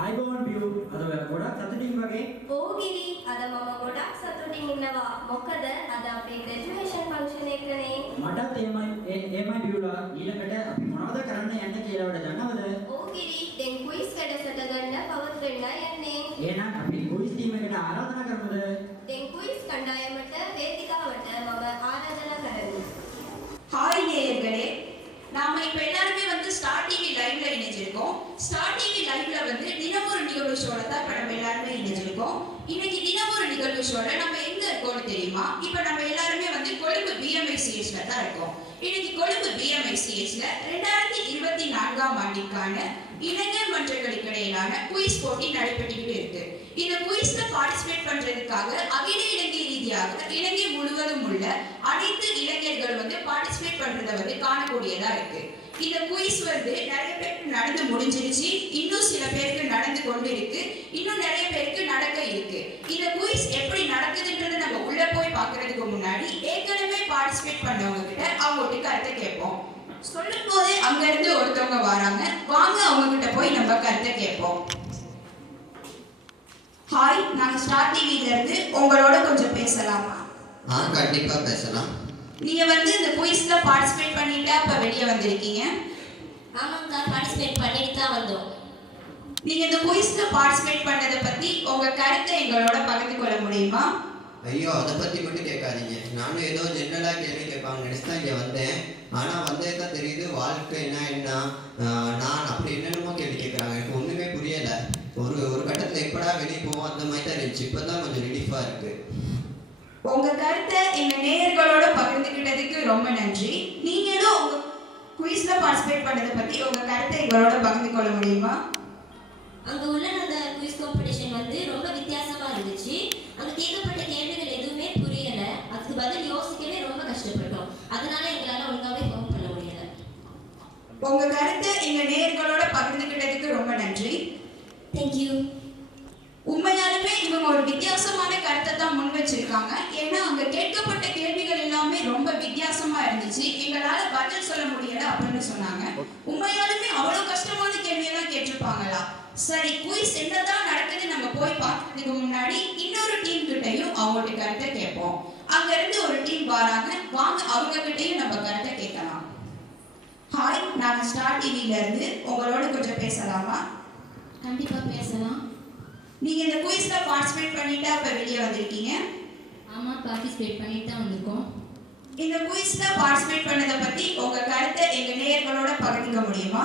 ආයිබෝන් බියු අද ගොඩක් සතුටින් වගේ. ඕ ගිරි අද මම ගොඩක් සතුටින් ඉන්නවා. මොකද අද අපේ ග්‍රැජුවේෂන් ෆන්ක්ෂන් එකනේ. මටත් එමයි බියුලා ඊළඟට අපි මොනවද කරන්න යන්නේ කියලා වඩ දන්නවද? ඕ ගිරි දැන් ක්විස් වැඩසටහන ගන්න පවත්වන්න යන්නේ. එහෙනම් අපි ක්විස් ටීම් එකට ආරාධනා කරමුද? දැන් ක්විස් කණ්ඩායමට වේදිකාවට මම ආරාධනා කරමි. ஹாய் நேயர்களே, நாம இப்ப எல்லாருமே ஸ்டார் டிவி லைவ்ல இணைஞ்சிருக்கோம். ஸ்டார் டிவி லைவ்ல தினம் ஒரு நிகழ்வு ஷோல தான் இப்ப நம்ம எல்லாருமே இணைஞ்சிருக்கோம். இன்னைக்கு தினம் ஒரு நிகழ்வு ஷோல நம்ம எங்க இருக்கோம்னு தெரியுமா? இப்ப நம்ம எல்லாருமே கொழும்பு BMICHல தான் இருக்கோம். இன்னைக்கு கொழும்பு BMICHல 2024ஆம் ஆண்டிற்கான இளைஞர் மன்றங்களுக்கு இடையிலான குயிஸ் போட்டி நடைபெற்றுக்கிட்டு இருக்கு. இந்த குயிஸ்ல பார்ட்டிசிபேட் பண்றதுக்காக அகில இலங்கை ரீதியாக இலங்கை முழுவதும் உள்ள அனைத்து இளைஞர்கள் பார்ட்டிசிபேட் பண்றதை காணக்கூடியதா இருக்கு. இந்த குயிஸ் நிறைய பேருக்கு நடந்து முடிஞ்சிருச்சு, இன்னும் சில பேருக்கு நடந்து கொண்டு இருக்கு, இன்னும் நிறைய பேருக்கு நடக்க இருக்கு. இந்த குயிஸ் எப்படி நடக்குதுன்றதை நம்ம உள்ள போய் பார்க்கறதுக்கு முன்னாடி ஏற்கனவே பார்ட்டிசிபேட் பண்ணவங்க கிட்ட அவங்ககிட்ட கருத்தை கேட்போம். சொல்லும் போதே அங்க இருந்து ஒருத்தவங்க வராங்க, வாங்க அவங்க கிட்ட போய் நம்ம கருத்தை கேட்போம். ஹாய், நாங்க ஸ்டார் டிவில இருந்து உங்களோட கொஞ்சம் பேசலாமா? கண்டிப்பா பேசலாம். நீங்க இந்த குயிஸ்ல பார்ட்டிசிபேட் பண்ணிட்டு அப்ப வெளிய வந்திருக்கீங்க. ஆமாங்க, பார்ட்டிசிபேட் பண்ணிட்டு தான் வந்தோம். நீங்க இந்த குயிஸ்ல பார்ட்டிசிபேட் பண்ணத பத்தி உங்க கருத்தை எங்களோட பகிர்ந்து கொள்ள முடியுமா? ஐயோ, அதை பத்தி மட்டும் கேட்காதீங்க. நானும் ஏதோ ஜெனரலா கேள்வி கேட்பாங்க நினைச்சு தான் இங்க வந்தேன். ஆனா வந்தே தான் தெரியுது வாழ்க்கைன்னா என்ன, நான் அப்படி என்னென்னமோ கேள்வி கேட்கறாங்க. எனக்கு ஒண்ணுமே புரியல. ஒரு கட்டத்துல எப்படா வெளியே போவோம் அந்த மாதிரி தான் இருந்துச்சு. இப்பதான் கொஞ்சம் ரிலீஃபா இருக்கு. உங்க கருத்தை எங்க நேயர்களோட பகிர்ந்துக்கிட்டதுக்கு ரொம்ப நன்றி. நீங்களும் உங்க குயிஸ்ல பார்ட்டிசிபேட் பண்ணத பத்தி உங்க கருத்தை எங்களோட பகிர்ந்து கொள்ள முடியுமா? அங்க உள்ள அந்த குயிஸ் காம்படிஷன் ரொம்ப வித்தியாசமா இருந்துச்சு. அங்க கேட்கப்பட்ட கேள்விகள் எதுவுமே புரியல. அதுக்கு பதில் யோசிக்கவே ரொம்ப கஷ்டப்பட்டோம். அதனால எங்களால ஒழுங்காவே ஃபோன் பண்ண முடியல. உங்க கருத்தை எங்க நேயர்களோட பகிர்ந்துக்கிட்டதுக்கு ரொம்ப நன்றி. Thank you. உண்மையாலுமே இவங்க ஒரு வித்தியாசமான கருத்தை தான் முன் வச்சிருக்காங்க. ஏன்னா அங்க கேட்கப்பட்ட கேள்விகள் எல்லாமே ரொம்ப வித்தியாசமா இருந்துச்சு. எங்களால பதில் சொல்ல முடியல அப்படின்னு சொன்னாங்க. உண்மையாலுமே அவ்வளவு கஷ்டமான கேள்வியெல்லாம் கேட்டிருப்பாங்களா? சரி, குயிஸ் என்னதான் நடக்குது நம்ம போய் பார்க்கறதுக்கு முன்னாடி இன்னொரு டீம் கிட்டையும் அவங்களோட கருத்தை கேட்போம். அங்க இருந்து ஒரு டீம் வராங்க, வாங்க அவங்க கிட்டையும் நம்ம கருத்தை கேட்கலாம். ஹாய், நாங்க ஸ்டார் டிவில இருந்து உங்களோட கொஞ்சம் பேசலாமா? கண்டிப்பா பேசலாம். நீங்க இந்த குயிஸ்ல பார்ட்டிசிபேட் பண்ணிட்டு அப்ப வெளிய வந்திருக்கீங்க. ஆமா, பார்ட்டிசிபேட் பண்ணிட்டு தான் வந்திருக்கோம். இந்த குயிஸ்ல பார்ட்டிசிபேட் பண்ணத பத்தி உங்க கருத்தை எங்க நேயர்களோட பகிர்ந்துக்க முடியுமா?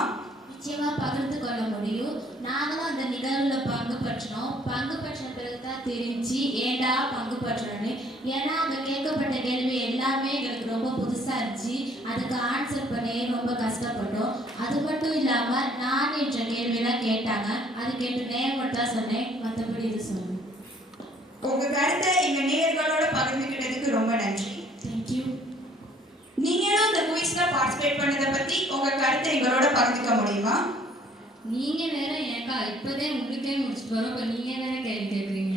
நிச்சயமா பகிர்ந்து கொள்ள முடியும். நாங்களும் அந்த நிகழ்வுல பங்கு பற்றினோம். பங்கு பற்றின பிறகுதான் தெரிஞ்சு ஏண்டா பங்கு பற்றணும்னு. ஏன்னா அங்க கேட்கப்பட்ட கேள்வி எல்லாமே எங்களுக்கு ரொம்ப புதுசா இருந்துச்சு. அதுக்கு ஆன்சர் பண்ணி ரொம்ப கஷ்டப்பட்டோம். அது மட்டும் இல்லாம நான் என்ற கேள்வியெல்லாம் கேட்டாங்க. அது கேட்டு நேம் மட்டும் தான் சொன்னேன், மற்றபடி இது சொன்னேன். உங்க கருத்தை எங்க நேயர்களோட பகிர்ந்துக்கிட்டதுக்கு ரொம்ப நன்றி. தேங்க்யூ. நீங்களும் இந்த குயிஸ்ல பார்ட்டிசிபேட் பண்ணத பத்தி உங்க கருத்தை எங்களோட பகிர்ந்துக்க முடியுமா? நீங்க வேற ஏக்கா இப்பதே உங்களுக்கே முடிச்சுட்டு வரோம், இப்ப நீங்க வேற கேள்வி கேட்குறீங்க.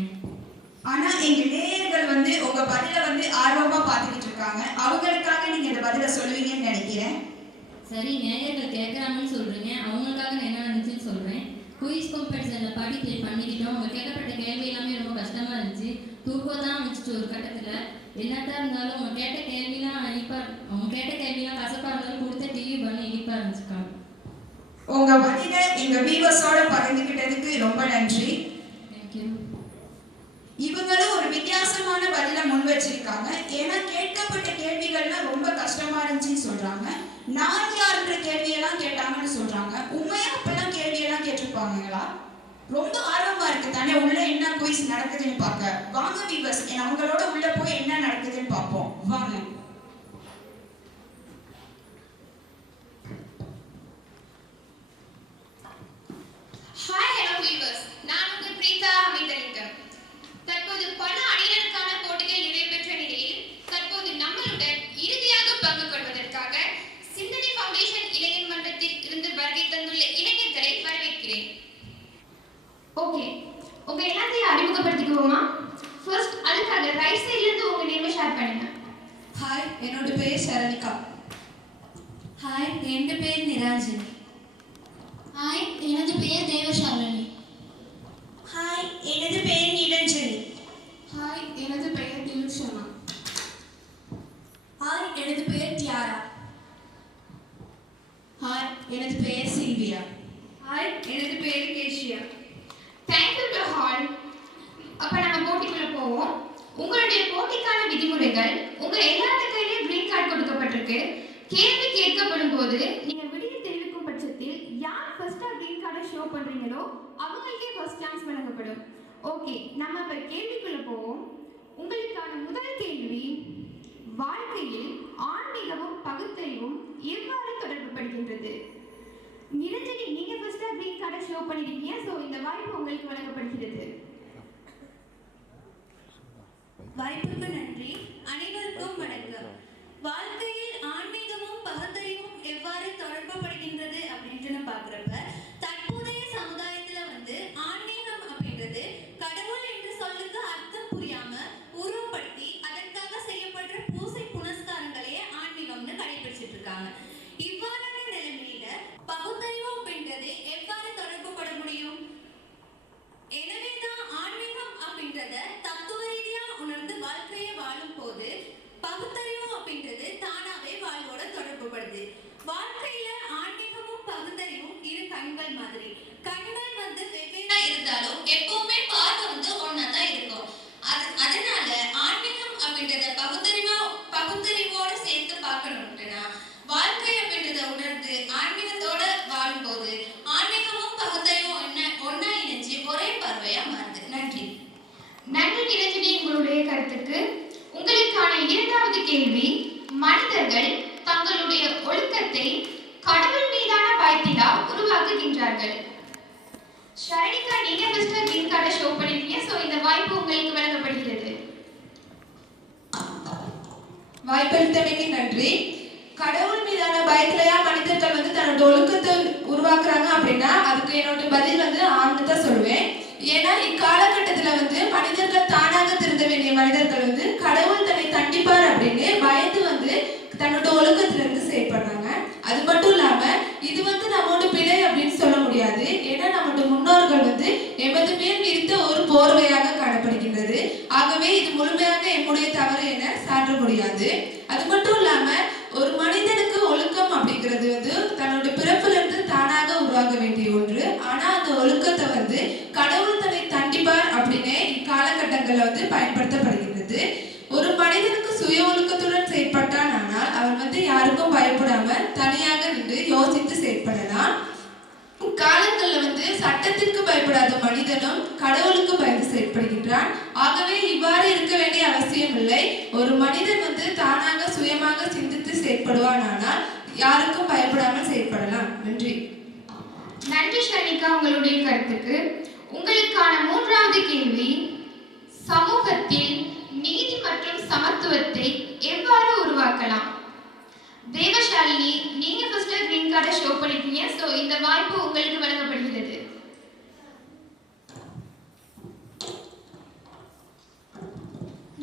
ஆனா எங்க நேயர்கள் உங்க பதில ஆர்வமா பார்த்துக்கிட்டு இருக்காங்க. அவங்களுக்காக நீங்க இந்த பதில சொல்லுவீங்கன்னு நினைக்கிறேன். சரி, நேயர்கள் கேட்குறாங்கன்னு சொல்றீங்க, அவங்களுக்காக நான் என்ன நினைச்சுன்னு சொல்றேன். குயிஸ் காம்படிஷன்ல பார்ட்டிசிபேட் பண்ணிக்கிட்டோம். அவங்க கேட்கப்பட்ட கேள்வி எல்லாமே ரொம்ப கஷ்டமா இருந்துச்சு. தூக்கம் தான் வந்துச்சு ஒரு கட்டத்துல. என்னட்டா இருந்தாலும் அவங்க கேட்ட கேள்விலாம் கசப்பா இருந்தாலும் கொடுத்த டிவி பண்ணி இனிப்பா இருந்துச்சுக்கா. உங்க பதில எங்க வியூவர்ஸோட பகிர்ந்துக்கிட்டதுக்கு ரொம்ப நன்றி. தேங்க்யூ. இவங்களும் ஒரு வித்தியாசமான பதில முன் வச்சிருக்காங்க. ஏன்னா கேட்கப்பட்ட கேள்விகள்லாம் ரொம்ப கஷ்டமா இருந்துச்சுன்னு சொல்றாங்க. நான் யாருன்ற கேள்வியெல்லாம் கேட்டாங்கன்னு சொல்றாங்க. உண்மையா அப்பெல்லாம் கேள்வியெல்லாம் கேட்டிருப்பாங்களா? ரொம்ப ஆர்வமா இருக்கு தானே உள்ள என்ன குயிஸ் நடக்குதுன்னு பார்க்க. வாங்க வியூவர்ஸ், அவங்களோட உள்ள போய் என்ன நடக்குதுன்னு பார்ப்போம். வாங்க. ஹாய், ஹலோ வியூவர்ஸ், நான் உங்கள் பிரீதா அமைதலிங்கம். தற்போது பல அணிகளுக்கான போட்டிகள் நிறைவேற்ற நிலையில் தற்போது நம்மளுடன் இறுதியாக பங்கு கொள்வதற்காக சிந்தனை ஃபவுண்டேஷன் இளைஞர் மன்றத்தில் இருந்து வருகை தந்துள்ள இளைஞர்களை வரவேற்கிறேன். ஓகே, உங்க எல்லாத்தையும் அறிமுகப்படுத்திக்குவோமா? ஃபர்ஸ்ட் அதுக்காக ரைட் சைடுல இருந்து உங்க நேமை ஷேர் பண்ணுங்க. ஹாய், என்னோட பேர் சரணிகா. ஹாய், என் பேர் நிராஜினி. ஹாய், எனது பெயர் தேவசாலினி. பேரு கேஷியா. Thank you to all. அப்ப நம்ம போட்டிக்குள்ள போவோம். உங்களுடைய போட்டிக்கான விதிமுறைகள் உங்க எல்லாத்து கையிலயும் கிரீன் கார்டு கொடுக்கப்பட்டிருக்கு. கேள்வி கேட்கப்படும் போது நீங்க விடையை தெரிவிக்கும் பட்சத்தில் யார் ஃபர்ஸ்டா கிரீன் கார்டை ஷோ பண்றீங்களோ அவங்களுக்கே ஃபர்ஸ்ட் சான்ஸ் வழங்கப்படும். ஓகே, நம்ம இப்ப கேள்விக்குள்ள போவோம். உங்களுக்கான முதல் கேள்வி, வாழ்க்கையில் ஆன்மீகமும் பகுத்தறிவும் எவ்வாறு தொடர்புபடுகின்றது? நிரஞ்சனி, நீங்க ஃபர்ஸ்டா கிரீன் கார்டை ஷோ பண்ணிருக்கீங்க. சோ இந்த வாய்ப்பு உங்களுக்கு வழங்கப்படுகிறது. வாய்ப்புக்கு நன்றி. அனைவருக்கும் வணக்கம். வாழ்க்கையில் ஆன்மீகமும் பகுத்தறிவும் எவ்வாறு தொடர்புபடுகின்றது அப்படின்ட்டு பார்க்குறப்ப, தற்போதைய சமுதாயத்துல ஆன்மீகம் அப்படின்றது கடவுள் என்று சொல்லுக்கு அர்த்தம் புரியாம உருவப்படுத்தி அதற்காக செய்யப்படுற பூசை புனஸ்காரங்களையே ஆன்மீகம்னு கடைபிடிச்சிட்டு இருக்காங்க. இவ்வாறான நிலைமையில பகுத்தறிவு அப்படின்றது எவ்வாறு தொடர்புபட முடியும்? எனவேதான் ஆன்மீகம் அப்படின்றத தத்துவ ரீதியா உணர்ந்து வாழ்க்கையை வாழும் போது பகுத்தறிவு அப்படின்றது தானாவே வாழ்வோட தொடர்புபடுது. வாழ்க்கையில ஆன்மீகமும் பகுத்தறிவும் இரு கண்கள் மாதிரி. கண்கள் வெவ்வேறா இருந்தாலும் எப்பவுமே பார்வை ஒன்னாதான் இருக்கும். அதனால ஆன்மீகம் அப்படின்றத பகுத்தறிவோட சேர்த்து பார்க்கணும்னா வாழ்க்கை அப்படின்றத உணர்ந்து ஆன்மீகத்தோட வாழும் போது ஆன்மீகமும் பகுத்தறிவும் ஒன்னா இணைஞ்சு ஒரே பார்வையா மாறுது. நன்றி. நன்றி நிரஞ்சனி, உங்களுடைய கருத்துக்கு. உங்களுக்கான இரண்டாவது கேள்வி, மனிதர்கள் தங்களுடைய ஒழுக்கத்தை கடவுள் மீதான பயத்திலா உருவாக்குகின்றார்கள்? ஷரணிகா, நீங்க ஃபர்ஸ்ட் கிரீன் கார்டை ஷோ பண்ணிருக்கீங்க. சோ இந்த வாய்ப்பு உங்களுக்கு வழங்கப்படுகிறது. வாய்ப்பளித்தமைக்கு நன்றி. கடவுள் மீதான பயத்திலையா மனிதர்கள் தன்னோட ஒழுக்கத்தை உருவாக்குறாங்க அப்படின்னா அதுக்கு என்னோட பதில் ஆம்னு தான் சொல்லுவேன். ஏன்னா இக்காலகட்டத்துல மனிதர்கள் தானாக திருந்த வேண்டிய மனிதர்கள் கடவுள் தன்னை தண்டிப்பார் அப்படின்னு பயந்து தன்னோட ஒழுக்கத்துல இருந்து செயல்படுறாங்க. அது மட்டும் இல்லாம இது நம்மோட பிழை அப்படின்னு சொல்ல முடியாது. ஏன்னா நம்மளோட முன்னோர்கள் எமது மேல் விரித்த ஒரு போர்வையாக காணப்படுகின்றது. ஆகவே இது முழுமையாக எம்முடைய தவறு என சாற்ற முடியாது. அது மட்டும் இல்லாம ஒரு மனிதனுக்கு ஒழுக்கம் அப்படிங்கிறது தன்னோட பிறப்புல இருந்து தானாக உருவாக வேண்டிய ஒன்று. ஆனா அந்த ஒழுக்கத்தை கடவுள் தன்னை தண்டிப்பார் அப்படின்னு இக்காலகட்டங்கள்ல பயன்படுத்தப்படுகின்றது. ஒரு மனிதனுக்கு சுய ஒழுக்கத்துடன் செயற்பட்டான் ஆனால் அவன் யாருக்கும் பயப்படாம தனியாக நின்று யோசித்து செயற்படலாம். காலங்கள்ல சட்டத்திற்கு பயப்படாத மனிதனும் கடவுளுக்கு பயந்து செயற்படுகின்றான். ஆகவே இவ்வாறு இருக்க வேண்டிய அவசியம் இல்லை. ஒரு மனிதன் தானாக சுயமாக சிந்தித்து செயற்படுவான் ஆனால் யாருக்கும் பயப்படாமல் செயற்படலாம். நன்றி. நன்றி ஷரணிகா, உங்களுடைய கருத்துக்கு. உங்களுக்கான மூன்றாவது கேள்வி, சமூகத்தில் நீதி மற்றும் சமத்துவத்தை எவ்வாறு உருவாக்கலாம்? தேவசாலினி, நீங்க ஃபர்ஸ்ட் கிரீன் கார்டை ஷோ பண்ணிருக்கீங்க. சோ இந்த வாய்ப்பு உங்களுக்கு வழங்கப்படுகிறது.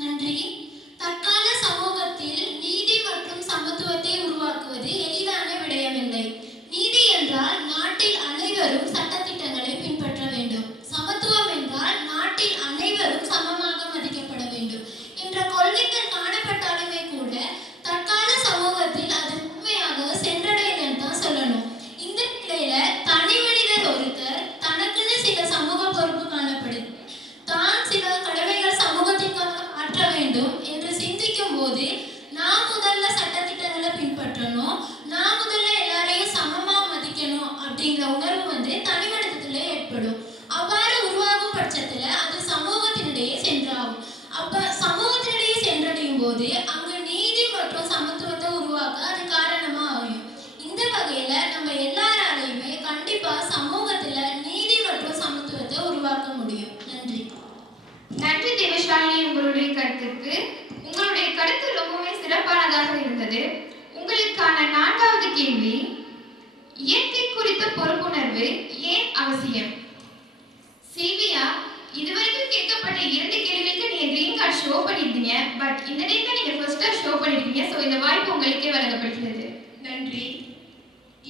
நன்றி. தற்கால சமூகத்தில் நீதி மற்றும் சமத்துவத்தை உருவாக்குவது எளிதான விடயமில்லை. நீதி என்றால் நாட்டில் அனைவரும் சட்டத்திட்டங்களை பின்பற்ற வேண்டும். சமத்துவம் என்றால் நாட்டில் அனைவரும் சமமாக மதிக்கப்பட வேண்டும் என்ற கொள்கைகள் காணப்பட்டாலுமே கூட தற்கால சமூகத்தில் அது உண்மையாக சென்றடையலன்னு தான் சொல்லணும். இந்த நிலையில தனி மனிதர் ஒருத்தர் தனக்குன்னு சில சமூக பொறுப்பு காணப்படுது, தான் சில கடமைகள் சமூகத்திற்காக ஆற்ற வேண்டும் என்று சிந்திக்கும் போது நான் முதல்ல சட்டத்திட்டங்களை பின்பற்றணும், நான் முதல்ல எல்லாரையும் சமமா மதிக்கணும் அப்படிங்கிற உணர்வு தனி மனிதத்துல ஏற்படும். அவ்வாறு உருவாகும் பட்சத்துல அது சமூகத்தினிடையே சென்றாகும். அப்ப சமூகத்தினிடையே சென்றடையும் போது அங்கு நீதி மற்றும் சமத்துவத்தை உருவாக்க அது காரணமா அமையும். இந்த வகையில நம்ம எல்லாராலையுமே கண்டிப்பா சமூகத்துல நீதி மற்றும் சமத்துவத்தை உருவாக்க முடியும். நன்றி. நன்றி தேவசாலினி, உங்களுடைய கருத்துக்கு. உங்களுடைய கருத்து ரொம்பவே சிறப்பானதாக இருந்தது. உங்களுக்கான நான்காவது கேள்வி, இயற்கை குறித்த பொறுப்புணர்வு ஏன் அவசியம்? சில்வியா, இதுவரைக்கும் கேட்கப்பட்ட 2 கேள்விகளுக்கு நீங்க கிரீன் கார்டு ஷோ பண்ணிருக்கீங்க. பட் இந்த டைம்ல நீங்க ஃபர்ஸ்டா ஷோ பண்ணிருக்கீங்க. சோ இந்த வாய்ப்பு உங்களுக்கே வழங்கப்படுகிறது. நன்றி.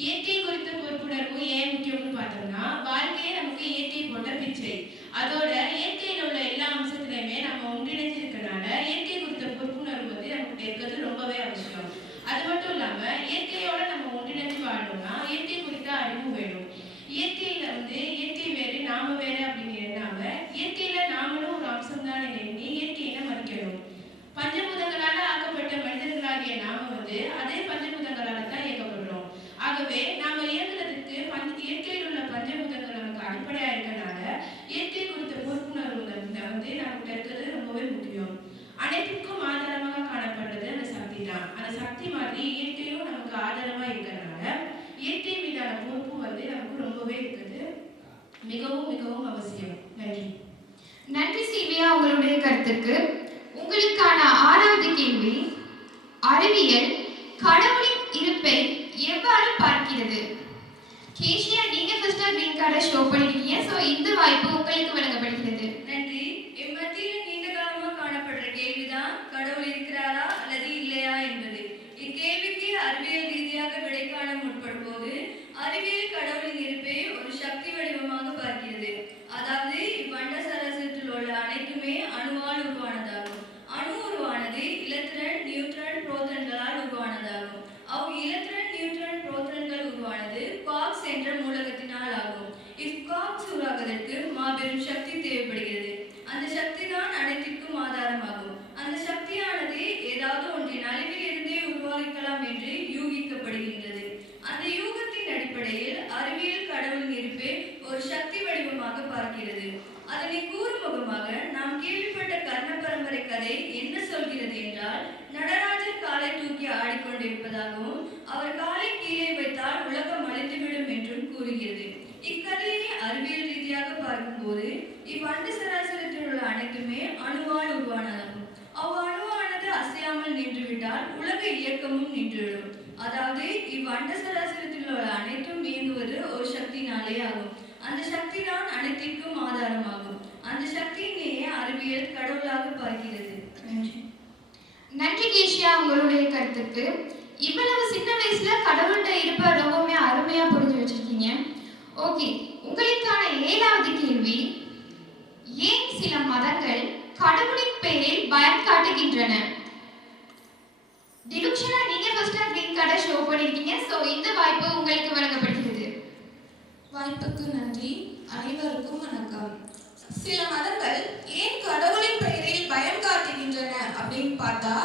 இயற்கை குறித்த பொறுப்புணர்வு ஏன் முக்கியம்னு பார்த்தோம்னா, வாழ்க்கையே நமக்கு இயற்கை போன்ற பிச்சை. அதோட இயற்கையில் உள்ள எல்லா அம்சத்திலையுமே நம்ம ஒன்றிணைஞ்சிருக்கனால இயற்கை குறித்த பொறுப்புணர்வு நமக்கு இருக்கிறது ரொம்பவே அவசியம். அது மட்டும் இல்லாம இயற்கையோட நம்ம ஒன்றிணைஞ்சு வாழணும்னா இயற்கை குறித்த அறிவு வேணும். இயற்கையில இயற்கை நாம வேற அப்படின்னு எண்ணாம இயற்கையில நாமளும் ஒரு அம்சம் தான் எண்ணி இயற்கையில மதிக்கணும். பஞ்சபூதங்களால ஆக்கப்பட்ட மனிதர்களாகிய நாம வந்து அதே பஞ்சபூதங்களால தான் இயக்கப்படுறோம். ஆகவே நாம இயங்குறதுக்கு இயற்கையில் உள்ள பஞ்சபூதங்கள் நமக்கு அடிப்படையா இருக்கனால இயற்கை குறித்த பொறுப்புணர்வு வந்து நமக்கு இருக்கிறது ரொம்பவே முக்கியம். அனைத்துக்கும் ஆதாரமாக காணப்படுறது அந்த சக்தி தான். அந்த சக்தி மாதிரி இயற்கையும் நமக்கு ஆதாரமா இருக்கிறதுனால இயற்கை மீதான பொறுப்பு வந்து நமக்கு ரொம்பவே இருக்குது, மிகவும் மிகவும் அவசியம். நன்றி. நன்றி சில்வியா உங்களுடைய கருத்துக்கு. உங்களுக்கான 6வது கேள்வி, அறிவியல் கடவுளின் இருப்பை எவ்வாறு பார்க்கிறது? கேஷியா, நீங்க ஃபர்ஸ்டா கிரீன் கார்டை ஷோ பண்ணிருக்கீங்க. சோ இந்த வாய்ப்பு உங்களுக்கு வழங்கப்படுகிறது. நன்றி. இம்மத்தியில் நீண்ட காலமாக காணப்படுற கேள்விதான் கடவுள் இருக்கிறாரா அல்லது இல்லையா என்பது. இக்கேள்விக்கு அறிவியல் ரீதியாக விடை காண முற்படும் போது அறிவியல் கடவுளின் இருப்பை ஒரு சக்தி வடிவமாக பார்க்கிறது. அதாவது இவ்வண்ட சராசரத்தில் உள்ள அனைத்துமே அணுவால் உருவானதாகும். அணு உருவானது இலத்திரன், நியூட்ரன், புரோட்டான்களால் உருவானதாகும். இலத்திரன், நியூட்ரன், புரோட்டான்கள் உருவானது குவார்க்ஸ் என்ற மூலகத்தினால் ஆகும். இக்குவார்க்ஸ் உருவாவதற்கு மாபெரும் சக்தி தேவைப்படுகிறது. அந்த சக்தி தான் அனைத்திற்கும் ஆதாரமாகும். அந்த சக்தியானது ஏதாவது ஒன்றின் அழிவில் இருந்தே உருவாக்கலாம் என்று யூகிக்கப்படுகின்றது. அந்த யூகத்தின் அடிப்படையில் அறிவியல் கடவுளின் இருப்பை ஒரு சக்தி வடிவமாக பார்க்கிறது. அதனை கூறுமுகமாக நாம் கேள்விப்பட்ட கர்ண பரம்பரை கதை என்ன சொல்கிறது என்றால், நடராஜர் காலை தூக்கி ஆடிக்கொண்டிருப்பதாகவும் அவர் காலை கீழே வைத்தால் உலகம் அழிந்துவிடும் என்றும் கூறுகிறது. இக்கதையை அறிவியல் ரீதியாக பார்க்கும்போது இவ்வண்ட சராசரத்தில் உள்ள அனைத்துமே அணுவால் உருவானதாகும். அணுவானது அசையாமல் நின்றுவிட்டால் உலக இயக்கமும் நின்றுவிடும். அதாவது இவ்வண்ட சராசரத்தில் உள்ள அனைத்தும் இயங்குவது ஒரு சக்தினாலே ஆகும். அந்த சக்தி தான் அனைத்திற்கும் ஆதாரமாகும். அந்த சக்தியினையே அறிவியல் கடவுளாக பார்க்கிறது. நன்றி. நன்றி கேஷியா உங்களுடைய கருத்துக்கு. இவ்வளவு சின்ன வயசுல கடவுள்கிட்ட இருப்ப ரொம்பவுமே அருமையா புரிஞ்சு வச்சிருக்கீங்க. ஓகே, உங்களுக்கான 7வது கேள்வி, ஏன் சில மதங்கள் கடவுளின் பெயரில் பயம் காட்டுகின்றன? டிலுக்ஷனா, நீங்க ஃபர்ஸ்டா கிரீன் கார்டை ஷோ பண்ணிருக்கீங்க. சோ இந்த வாய்ப்பு உங்களுக்கு வழங்கப்படுகிறது. வாய்ப்புக்கு நன்றி. அனைவருக்கும் வணக்கம். சில மதங்கள் ஏன் கடவுளின் பெயரில் பயம் காட்டுகின்றன அப்படின்னு பார்த்தா,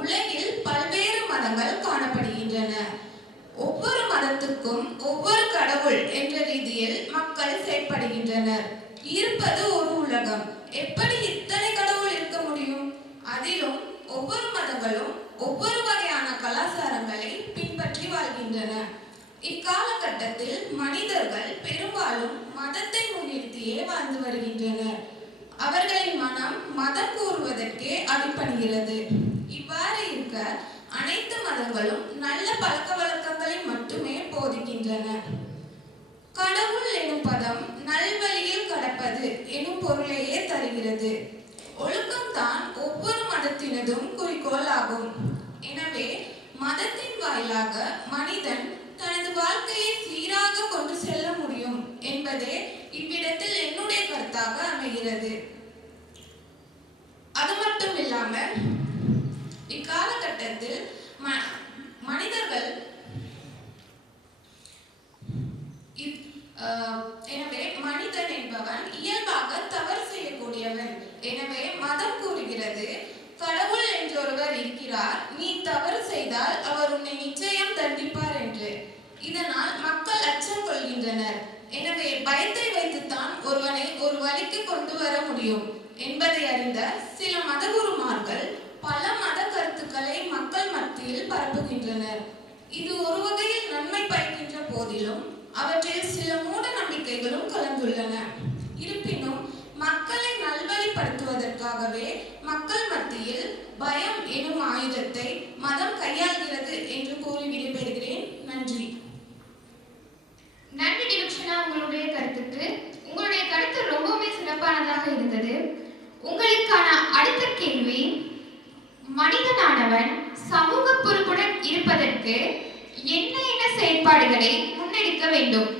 உலகில் பல்வேறு மதங்கள் காணப்படுகின்றன. ஒவ்வொரு மதத்துக்கும் ஒவ்வொரு கடவுள் என்ற ரீதியில் மக்கள் செயல்படுகின்றனர். இருப்பது ஒரு உலகம். எப்படி இத்தனை கடவுள் இருக்க முடியும்? அதிலும் ஒவ்வொரு மதங்களும் ஒவ்வொரு வகையான கலாச்சாரங்களை பின்பற்றி வாழ்கின்றன. இக்காலகட்டத்தில் மனிதர்கள் பெரும்பாலும் மதத்தை முன்னிறுத்தியே வாழ்ந்து வருகின்றனர். அவர்களின் மனம் மதம் கூறுவதற்கே அடிபணிகிறது. இவ்வாறு இருக்க அனைத்து மதங்களும் நல்ல பழக்க வழக்கங்களை மட்டுமே போதிக்கின்றன. கடவுள் எனும் பதம் நல்வழியில் கடப்பது எனும் பொருளையே தருகிறது. ஒழுக்கம்தான் ஒவ்வொரு மதத்தினதும் குறிக்கோள் ஆகும். எனவே மதத்தின் வாயிலாக மனிதன் தனது வாழ்க்கையை சீராக கொண்டு செல்ல முடியும் என்பதே இவ்விடத்தில் என்னுடைய கருத்தாக அமைகிறது. அது மட்டும் இல்லாமல் இக்காலகட்டத்தில் மனிதர்கள் எனவே மனிதன் என்பவன் இயல்பாக தவறு செய்யக்கூடியவன். எனவே மதம் கூறுகிறது, கடவுள் என்றொருவர் இருக்கிறார், நீ தவறு செய்தால் அவர் உன்னை நிச்சயம் தண்டிப்பார் என்று. இதனால் மக்கள் அச்சம் கொள்கின்றனர். எனவே பயத்தை வைத்துத்தான் ஒருவனை ஒரு வழிக்கு கொண்டு வர முடியும் என்பதை அறிந்த சில மதகுருமார்கள் பல மத கருத்துக்களை மக்கள் மத்தியில் பரப்புகின்றனர். இது ஒரு வகையில் நன்மை பயக்கின்ற போதிலும் அவற்றில் சில மூட நம்பிக்கைகளும் கலந்துள்ளன. இருப்பினும் மக்களை நல்வழிப்படுத்துவதற்காகவே மக்கள் மத்தியில் பயம் எனும் ஆயுதத்தை மதம் கையாள்கிறது என்று கூறி விடைபெறுகிறேன். நன்றி. நன்றி டிலுக்ஷனா உங்களுடைய கருத்துக்கு. உங்களுடைய கருத்து ரொம்பவே சிறப்பானதாக இருந்தது. உங்களுக்கான அடுத்த கேள்வி, மனிதனானவன் சமூக பொறுப்புடன் இருப்பதற்கு என்ன செயல்பாடுகளை முன்னெடுக்க வேண்டும்?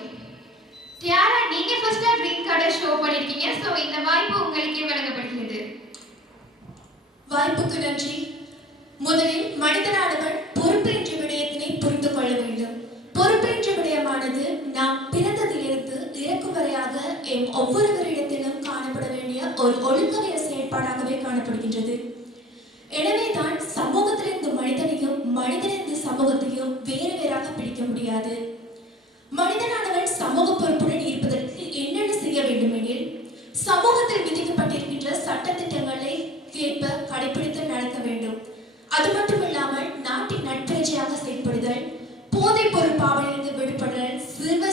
தியாரா, நீங்க ஃபர்ஸ்டா கிரீன் கார்டை ஷோ பண்ணிருக்கீங்க. சோ இந்த வாய்ப்பு உங்களுக்கே வழங்கப்படுகிறது. வாய்ப்புக்கு நன்றி. முதலில் மனிதனானவன் பொறுப்பு என்ற விடயத்தினை புரிந்து கொள்ள வேண்டும். பொறுப்பு என்ற விடயமானது நாம் பிறந்ததிலிருந்து இறக்கும் அடிப்படையாக ஒவ்வொருவரிடத்திலும் காணப்பட வேண்டிய ஒரு ஒழுங்கமைய செயற்பாடாகவே காணப்படுகின்றது. எனவேதான் சமூகத்திலிருந்து மனிதனையும் மனிதனிருந்து சமூகத்தையும் வேறு வேறாக பிடிக்க முடியாது. மனிதனானவன் சமூக பொறுப்புடன் இருப்பதற்கு என்னென்ன செய்ய வேண்டுமெனில், சமூகத்தில் விதிக்கப்பட்டிருக்கின்ற சட்டத்திட்டங்களை ஏற்ப கடைபிடித்து நடக்க வேண்டும். அது மட்டுமில்லாமல் நாட்டின் நட்பெயர்ச்சியாக செயல்படுதல், போதைப் பொருள் பாவனையிலிருந்து விடுபடுதல், சிறுவ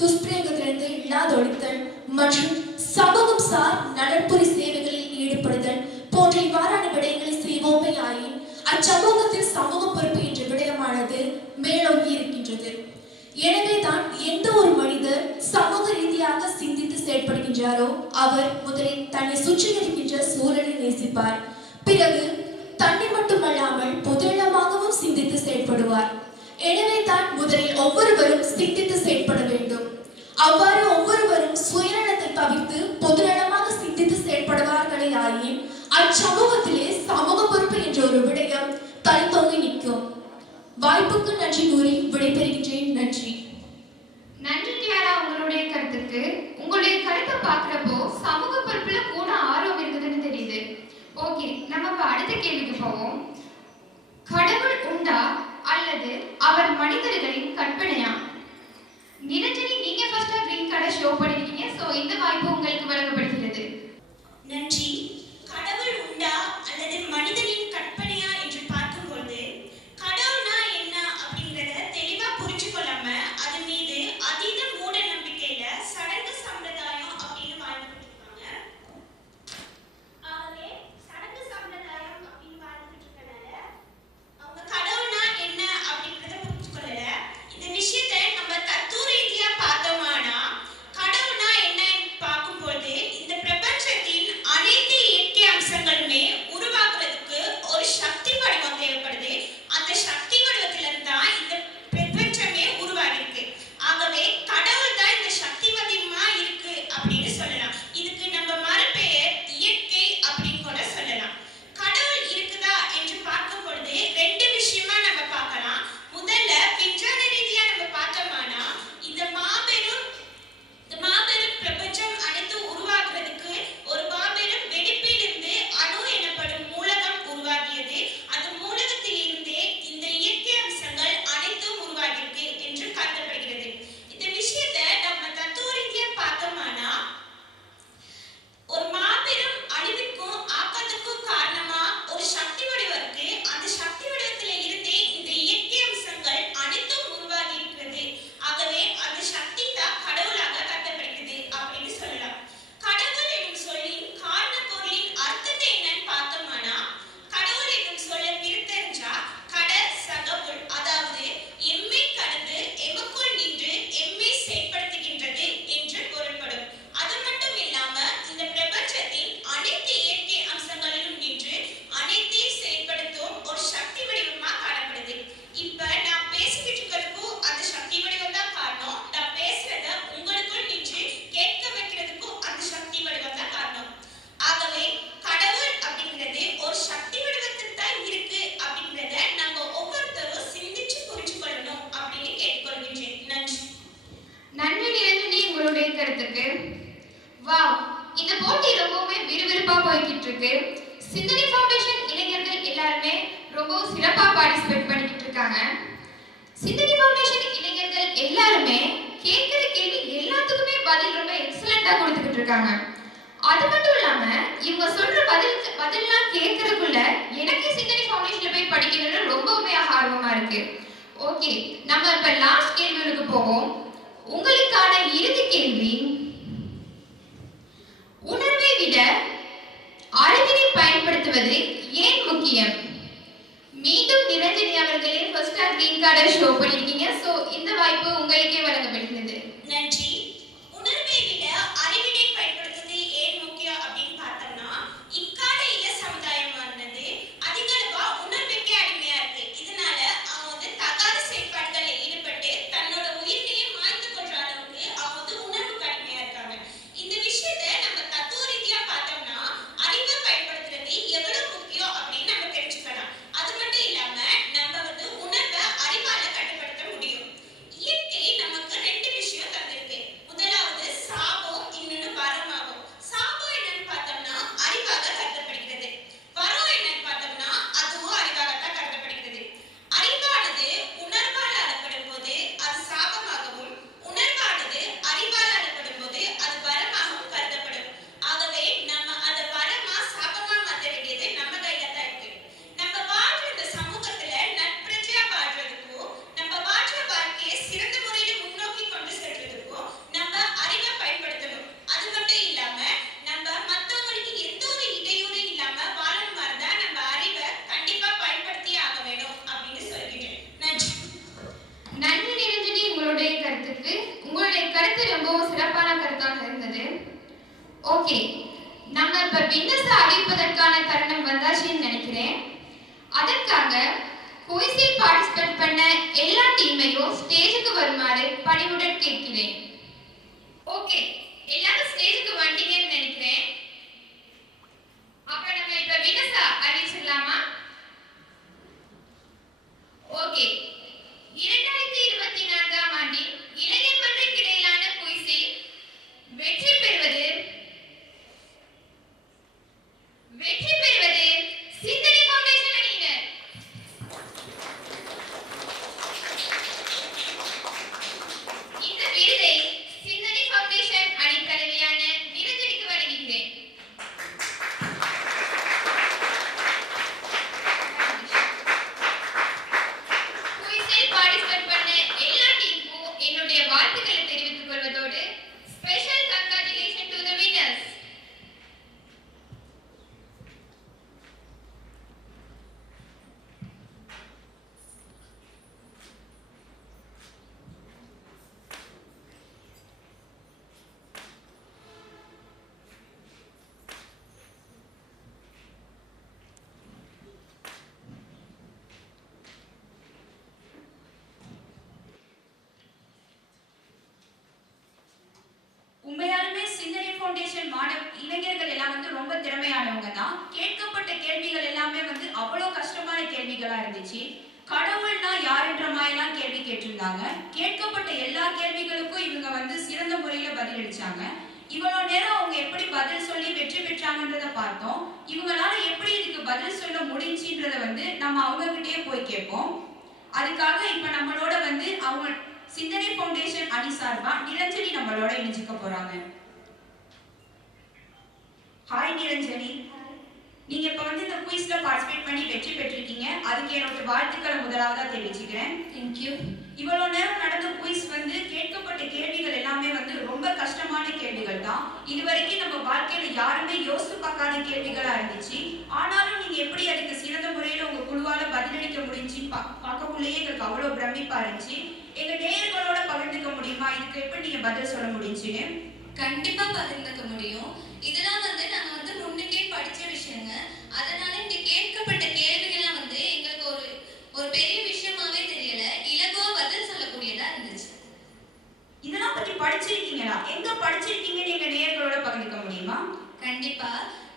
துஷ்பிரயோகத்திலிருந்து இல்லாதொழித்தல் மற்றும் சமூகம் சார் நலன்புரி சேவைகளில் ஈடுபடுதல் போன்ற இவ்வாறான விடயங்களை செய்வோமே ஆயின் அச்சமூகத்தில் சமூக பொறுப்பு என்ற விடயமானது மேலோங்கி இருக்கின்றது. எனவேதான் எந்த ஒரு மனிதர் சமூக ரீதியாக சிந்தித்து செயல்படுகின்றாரோ அவர் முதலில் தன்னை சுற்றி இருக்கின்ற சூழலை நேசிப்பார். பிறகு தன்னை மட்டுமல்லாமல் பொதுநலமாகவும் சிந்தித்து செயல்படுவார். எனவே தான் முதலில் ஒவ்வொருவரும் சிந்தித்து செயல்பட வேண்டும். அவ்வாறு ஒவ்வொருவரும் சுயநலத்தை தவிர்த்து பொதுநலமாக சிந்தித்து செயல்படுவார்களே ஆயின் அச்சமூகத்திலே சமூக பொறுப்பு என்ற ஒரு விடயம் தனித்தோங்கி நிற்கும். வாய்ப்புக்கு நன்றி கூறி விடைபெறுகின்றேன். நன்றி. நன்றி டியாரா, உங்களுடைய கருத்துக்கு. உங்களுடைய கருத்தை பார்க்குறப்போ சமூக பொறுப்புல கூட ஆர்வம் இருக்குதுன்னு தெரியுது. ஓகே, நம்ம இப்ப அடுத்த கேள்விக்கு போவோம். கடவுள் உண்டா அல்லது அவர் மனிதர்களின் கற்பனையா? நிரஞ்சனி, நீங்க ஃபர்ஸ்டா கிரீன் கார்டை ஷோ பண்ணிருக்கீங்க. சோ இந்த வாய்ப்பு உங்களுக்கு வழங்கப்படுகிறது. நன்றி. கடவுள் உண்டா அல்லது மனிதனின் கற்பனையா என்று பார்க்கும்போது கடவுள்னா என்ன அப்படிங்கிறத தெளிவா புரிஞ்சு கொள்ளாம அது மீது அதீத மூட நம்பிக்கையில சடங்கு சம்பிரதாயம் அப்படின்னு வாழ்ந்துட்டு இருக்காங்க. ஆகவே சடங்கு சம்பிரதாயம் அப்படின்னு வாழ்ந்துட்டு இருக்கனால அவங்க கடவுள்னா என்ன அப்படிங்கிறத புரிஞ்சு கொள்ளல. இந்த விஷயத்தை நம்ம தத்துவ ரீதியா பார்த்தோம்னா கடவுள்னா என்னன்னு பார்க்கும்போது இந்த பிரபஞ்சத்தின் அனைத்து இயற்கை அம்சங்களுமே உருவாக்குறதுக்கு ஒரு சக்தி வடிவம் தேவைப்படுது. அந்த சக்தி வடிவத்திலிருந்து தான் இந்த பிரபஞ்சமே உருவாகிருக்கு. ஆகவே கடவுள் தான் இந்த சக்தி வடிவமா இருக்கு அப்படின்னு சொல்லலாம். இதுக்கு நம்ம மறுபெயர் இயற்கை அப்படின்னு கூட சொல்லலாம். கடவுள் இருக்குதா என்று பார்க்கும் பொழுது ரெண்டு விஷயமா நம்ம பார்க்கலாம். முதல்ல விஞ்ஞான ரீதியா நம்ம பார்த்தோம்னா இந்த மாபெரும் பிரபஞ்சம் அனைத்து உருவாக்குறதுக்கு ஒரு மாபெரும் வெடிப்பிலிருந்து அணு எனப்படும் மூலகம் உருவாகியது. அந்த மூலகத்தில் இருந்தே இந்த இயற்கை அம்சங்கள் அனைத்தும் உருவாகியிருக்கு என்று கருதப்படுகிறது. இந்த விஷயத்தை நம்ம தத்துவ ரீதியா பார்த்தோம்னா ஒரு மாபெரும் அழிவுக்கும் ஆக்கத்துக்கும் காரணமா ஒரு சக்தி வடிவம் இருக்கு. அந்த சக்தி வடிவத்தில இருந்தே இந்த இயற்கை அம்சங்கள் அனைத்தும் உருவாகி இருக்கிறது. ஆகவே அந்த சக்தி தான் கடவுளாக கருதப்படுகிறது அப்படின்னு சொல்லலாம். கடவுள் என்னும் சொல்லின் காரண பொருளின் அர்த்தத்தை என்னன்னு பார்த்தோம்னா கடவுள் என்னும் சொல்ல பிரித்தறிஞ்சா கட சகவுள், அதாவது எம்மை கடந்து எமக்குள் நின்று எம்மை செயல்படுத்துகின்றது என்று பொருள்படும். அது மட்டும் இல்லாம இந்த பிரபஞ்சத்தின் அனைத்து இயற்கை அம்சங்களிலும் நின்று அனைத்தையும் செயல்படுத்தும் ஒரு சக்தி வடிவமா காணப்படுது. இப்ப நான் பேசிக்கிட்டு இருக்கிறதுக்கும் அந்த சக்தி வடிவம் தான் காரணம். நான் பேசுறத உங்களுக்குள் நின்று கேட்க வைக்கிறதுக்கும் அந்த சக்தி வடிவம் தான் காரணம். ஆகவே கடவுள் அப்படிங்கிறது ஒரு சக்தி வடிவத்தில் தான் இருக்கு அப்படிங்கிறத நம்ம ஒவ்வொருத்தரும் சிந்திச்சு புரிஞ்சு கொள்ளணும் அப்படின்னு கேட்டுக்கொள்கின்றேன். நன்றி. நன்றி நிரஞ்சனி, உங்களுடைய கருத்துக்கு. வாவ், இந்த போட்டி ரொம்பவுமே விறுவிறுப்பா போய்கிட்டு இருக்கு. சிந்தனை ஃபவுண்டேஷன் இளைஞர்கள் எல்லாருமே ரொம்ப சிறப்பா பார்ட்டிசிபேட் பண்ணிக்கிட்டு இருக்காங்க. சிந்தனை ஃபவுண்டேஷன் இளைஞர்கள் எல்லாருமே கேட்கிற கேள்வி எல்லாத்துக்குமே பதில் ரொம்ப எக்ஸலண்டா கொடுத்துக்கிட்டு இருக்காங்க. அது மட்டும் இல்லாம இவங்க சொல்ற பதில்லாம் கேட்கறதுக்குள்ள எனக்கு சிந்தனை ஃபவுண்டேஷன்ல போய் படிக்கணும்னு ரொம்பவுமே ஆர்வமா இருக்கு. ஓகே, நம்ம இப்ப லாஸ்ட் கேள்விகளுக்கு போவோம். உங்களுக்கான இறுதி கேள்வி, உணர்வை விட அறிவினை பயன்படுத்துவது ஏன் முக்கியம்? மீண்டும் நிரஞ்சனி அவர்களே ஃபர்ஸ்டா கிரீன் கார்டை ஷோ பண்ணிருக்கீங்க. சோ இந்த வாய்ப்பு உங்களுக்கே வழங்கப்படுகிறது. நன்றி. உணர்வை விட அறிவினை பயன்படுத்துவது ஏன் முக்கியம் அப்படின்னு பார்த்தோம்னா இக்கால இள சமுதாயமானது அதிகளவா உணர்வுக்கே அடிமையா இருக்கு. இதனால அவங்க தகாத செயல்பாடுகளில் ஈடுபட்டு தன்னோட உயிரினையே மாய்த்து கொள்ற அளவுக்கு அவங்க உணர்வுக்கு அடிமையா ஓகே, நம்ம இப்ப வின்னர்ஸ அறிவிப்பதற்கான தருணம் வந்தாச்சுன்னு நினைக்கிறேன். அதற்காக குயிஸில் பார்ட்டிசிபேட் பண்ண எல்லா டீமையும் ஸ்டேஜுக்கு வருமாறு பணிவுடன் கேட்கிறேன். ஓகே, எல்லாரும் ஸ்டேஜுக்கு வந்துட்டீங்கன்னு நினைக்கிறேன். அப்ப நம்ம இப்ப வின்னர்ஸ அறிவிச்சிடலாமா? ஓகே, 2024ஆம் ஆண்டின் இளைஞர் மன்றக்கு இடையிலான குயிஸில் வெற்றி பெறுவது சிந்தனை ஃபவுண்டேஷன் அணியினர். இந்த விருதை சிந்தனை ஃபவுண்டேஷன் அணி தலைவியான நிரஞ்சனிக்கு வழங்குகிறேன். குயிஸில் பார்ட்டிசிபேட் பண்ண எல்லா டீமுக்கும் என்னுடைய வாழ்த்துக்களை தெரிவித்துக் கொள்வதோடு special congratulation to the winners. உண்மையாலுமே சிந்தனை ஃபவுண்டேஷன் இளைஞர்கள் எல்லாம் வந்து ரொம்ப திறமையானவங்க தான். கேட்கப்பட்ட கேள்விகள் எல்லாமே வந்து அவ்வளோ கஷ்டமான கேள்விகளா இருந்துச்சு. கடவுள்னா யாருன்ற மாதிரிலாம் கேள்வி கேட்டிருந்தாங்க. கேட்கப்பட்ட எல்லா கேள்விகளுக்கும் இவங்க வந்து சிறந்த முறையில பதிலளிச்சாங்க. இவ்வளவு நேரம் அவங்க எப்படி பதில் சொல்லி வெற்றி பெற்றாங்கன்றத பார்த்தோம். இவங்களால எப்படி இதுக்கு பதில் சொல்ல முடிஞ்சுன்றத வந்து நம்ம அவங்க கிட்டே போய் கேட்போம். அதுக்காக இப்ப நம்மளோட வந்து அவங்க சிந்தனை ஃபவுண்டேஷன் அணி சார்பா நிரஞ்சனி நம்மளோட இணைஞ்சுக்க போறாங்க. ஹாய் நிரஞ்சனி, நீங்க இப்ப வந்து இந்த குயிஸ்ல பார்ட்டிசிபேட் பண்ணி வெற்றி பெற்றிருக்கீங்க. அதுக்கு என்னோட வாழ்த்துக்களை முதலாவதா தெரிவிச்சுக்கிறேன். Thank you. இவ்வளவு நேரம் நடந்த குயிஸ் வந்து கேட்கப்பட்ட கேள்விகள் எல்லாமே வந்து ரொம்ப கஷ்டமான கேள்விகள் தான். இதுவரைக்கும் நம்ம வாழ்க்கையில யாருமே யோசித்து பார்க்காத கேள்விகளா இருந்துச்சு. ஆனாலும் நீங்க எப்படி அதுக்கு சிறந்த முறையில உங்க குழுவால பதிலளிக்க முடிஞ்சு பார்க்கக்குள்ளேயே எங்களுக்கு அவ்வளவு பிரமிப்பா இருந்துச்சு. எங்க நேயர்களோட பகிர்ந்துக்க முடியுமா இதுக்கு எப்படி நீங்க பதில் சொல்ல முடிஞ்சுன்னு? கண்டிப்பா பகிர்ந்துக்க முடியும். இதெல்லாம் வந்து நாங்க வந்து முன்னுக்கே படிச்ச விஷயங்க. அதனால இங்க கேட்கப்பட்ட கேள்விகள்லாம் வந்து எங்களுக்கு ஒரு பெரிய விஷயமாவே தெரியல. இலகுவா பதில் சொல்லக்கூடியதா இருந்துச்சு. இதெல்லாம் பத்தி படிச்சிருக்கீங்களா? எங்க படிச்சிருக்கீங்கன்னு எங்க நேயர்களோட பகிர்ந்துக்க முடியுமா? கண்டிப்பா.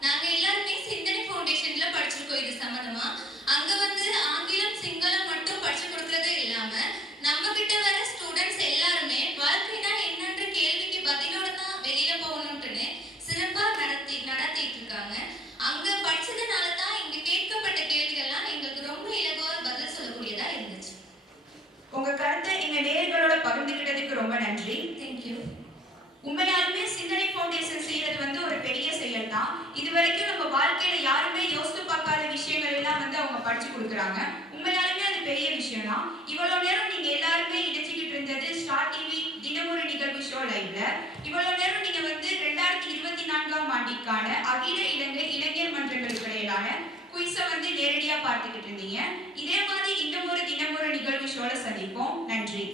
நாங்க எல்லாருமே சிந்தனை ஃபவுண்டேஷன்ல படிச்சிருக்கோம் இது சம்பந்தமா. அங்க வந்து ஆங்கிலம் சிங்களம் மட்டும் படிச்சு கொடுக்கறதே இல்லாம நம்ம கிட்ட வர ஸ்டூடெண்ட்ஸ் எல்லாருமே வாழ்க்கைனா என்னன்ற கேள்விக்கு பதிலோட தான் வெளியில போகணும்னு சிறப்பா நடத்திட்டு இருக்காங்க. அங்க படிச்சதுனால தான் இங்க கேட்கப்பட்ட கேள்விகள்லாம் எங்களுக்கு ரொம்ப இலகுவா பதில் சொல்லக்கூடியதா இருந்துச்சு. உங்க கருத்தை எங்க நேயர்களோட பகிர்ந்துக்கிட்டதுக்கு ரொம்ப நன்றி. தேங்க்யூ. உண்மையாலுமே சிந்தனை ஃபவுண்டேஷன் செய்யறது வந்து ஒரு பெரிய செயல் தான். இதுவரைக்கும் நம்ம வாழ்க்கையில யாருமே யோசித்து பார்க்காத விஷயங்கள் எல்லாம் வந்து அவங்க படிச்சு கொடுக்குறாங்க. உண்மையாலுமே அது பெரிய விஷயம் தான். இவ்வளவு நேரம் நீங்க எல்லாருமே இணைச்சிக்கிட்டு இருந்தது ஸ்டார் டிவி தினமொரு நிகழ்வு ஷோ லைவ்ல. இவ்வளவு நேரம் நீங்க வந்து 2024ஆம் ஆண்டிற்கான அகில இலங்கை இளைஞர் மன்றங்களுக்கு இடையிலான குயிஸை வந்து நேரடியா பார்த்துக்கிட்டு இருந்தீங்க. இதே மாதிரி இன்னும் ஒரு தினமொரு நிகழ்வு ஷோல சந்திப்போம். நன்றி.